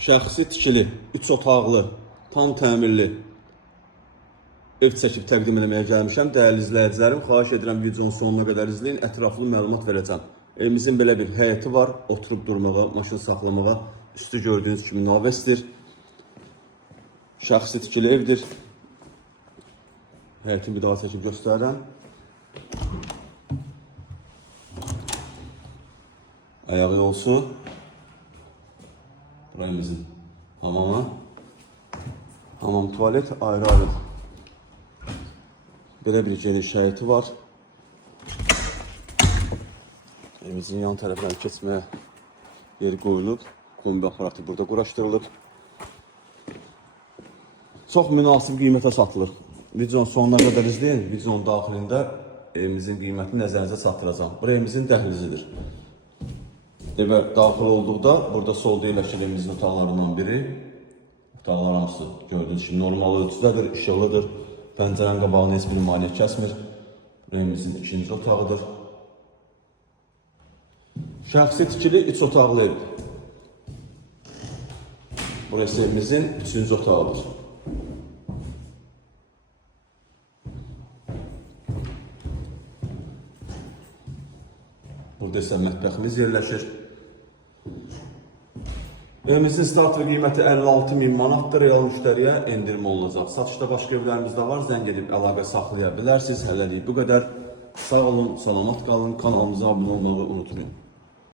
Şəxsi tikili, 3 otaqlı, tam təmirli ev çəkib təqdim etməyə gəlmişəm. Dəyərli izləyicilərim, xahiş edirəm videonun sonuna qədər izləyin, ətraflı məlumat verəcəm. Evimizin belə bir həyəti var, oturub durmağa, maşın saxlamağa, üstü gördüyünüz kimi navəsdir. Şəxsi tikili evdir. Həyətini bir daha çəkib göstərirəm. Ayağı yolsu. Burayımızın hamamı. Hamam, tuvalet ayrı-ayrı. Belə bir geniş həyəti var. Evimizin yan tərəfdən keçməyə yeri qoyulub. Kombi aparatı burada quraşdırılıb. Çox münasib qiymətə satılır. Videonun sonuna qədər izləyin. Videonun daxilində evimizin qiymətini nəzərinizə çatdıracağım. Bura evimizin dəhlizidir. Evə daxil olduqda burada solda yerləşir evimizin otaqlarından biri. Otaqlar hansı gördüyünüz kimi normal ölçüdədir, işıqlıdır. Pəncərənin qabağını heç bir maneə kəsmir. Evimizin ikinci otağıdır. Şəxsi tikili 3 otaqlı evdir. Burası evimizin 3-cü otağıdır. Burada isə mətbəximiz yerləşir. Evimizin start və qiyməti 56.000 manatdır. Real müştəriyə endirim olunacaq. Satışda başqa evlərimiz də var. Zəng edib əlaqə saxlaya bilərsiniz. Hələlik bu qədər. Sağ olun, salamat qalın. Kanalımıza abunə olmağı unutmayın.